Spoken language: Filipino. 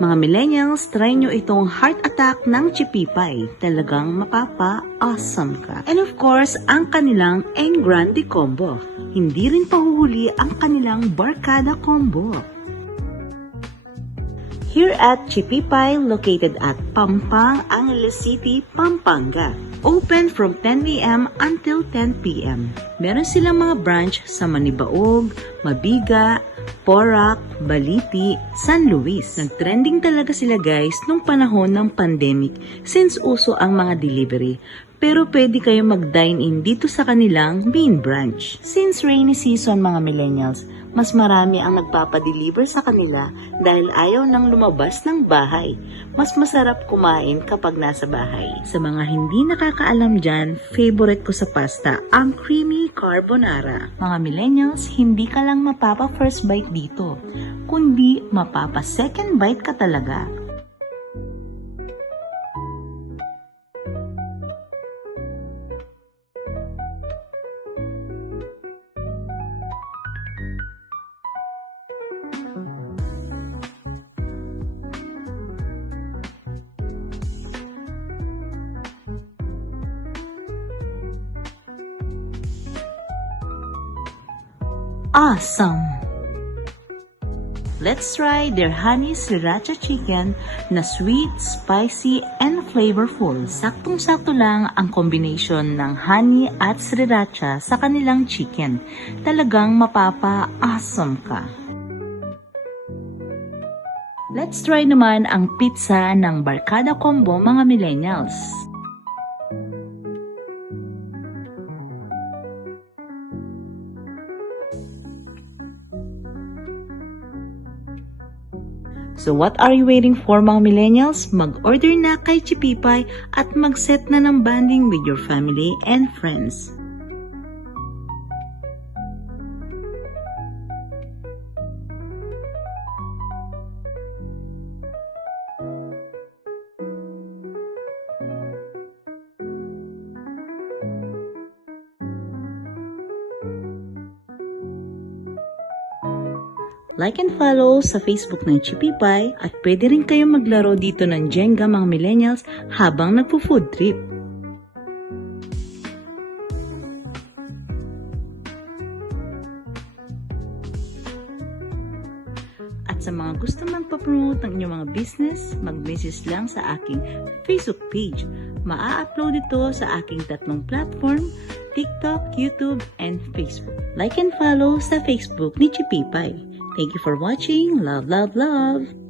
Mga millennials, try nyo itong heart attack ng Chipipay. Talagang mapapa-awesome ka. And of course, ang kanilang En Grande Combo. Hindi rin pahuhuli ang kanilang Barkada Combo. Here at Chipipay, located at Pampang, Angeles City, Pampanga. Open from 10 a.m. until 10 p.m. Meron silang mga branch sa Manibaog, Mabiga, Porac, Baliti, San Luis. Nag-trending talaga sila guys nung panahon ng pandemic since uso ang mga delivery. Pero pwede kayo mag-dine-in dito sa kanilang main branch. Since rainy season mga millennials, mas marami ang nagpapadeliver sa kanila dahil ayaw nang lumabas ng bahay. Mas masarap kumain kapag nasa bahay. Sa mga hindi nakakaalam dyan, favorite ko sa pasta, ang creamy carbonara. Mga millennials, hindi ka lang mapapa first bite dito, kundi mapapa second bite ka talaga. Awesome! Let's try their honey sriracha chicken na sweet, spicy, and flavorful. Saktong-sakto lang ang combination ng honey at sriracha sa kanilang chicken. Talagang mapapa-awesome ka. Let's try naman ang pizza ng Barkada Combo mga millennials. So what are you waiting for mga millennials? Mag-order na kay Chipipay at mag-set na ng bonding with your family and friends. Like and follow sa Facebook ng Chipipay at pwede rin kayong maglaro dito ng Jenga mga millennials habang nagpo-food trip. At sa mga gusto magpa-promote ng inyong mga business, mag-message lang sa aking Facebook page. Maa-upload ito sa aking 3 platform, TikTok, YouTube, and Facebook. Like and follow sa Facebook ni Chipipay. Thank you for watching. Love, love, love!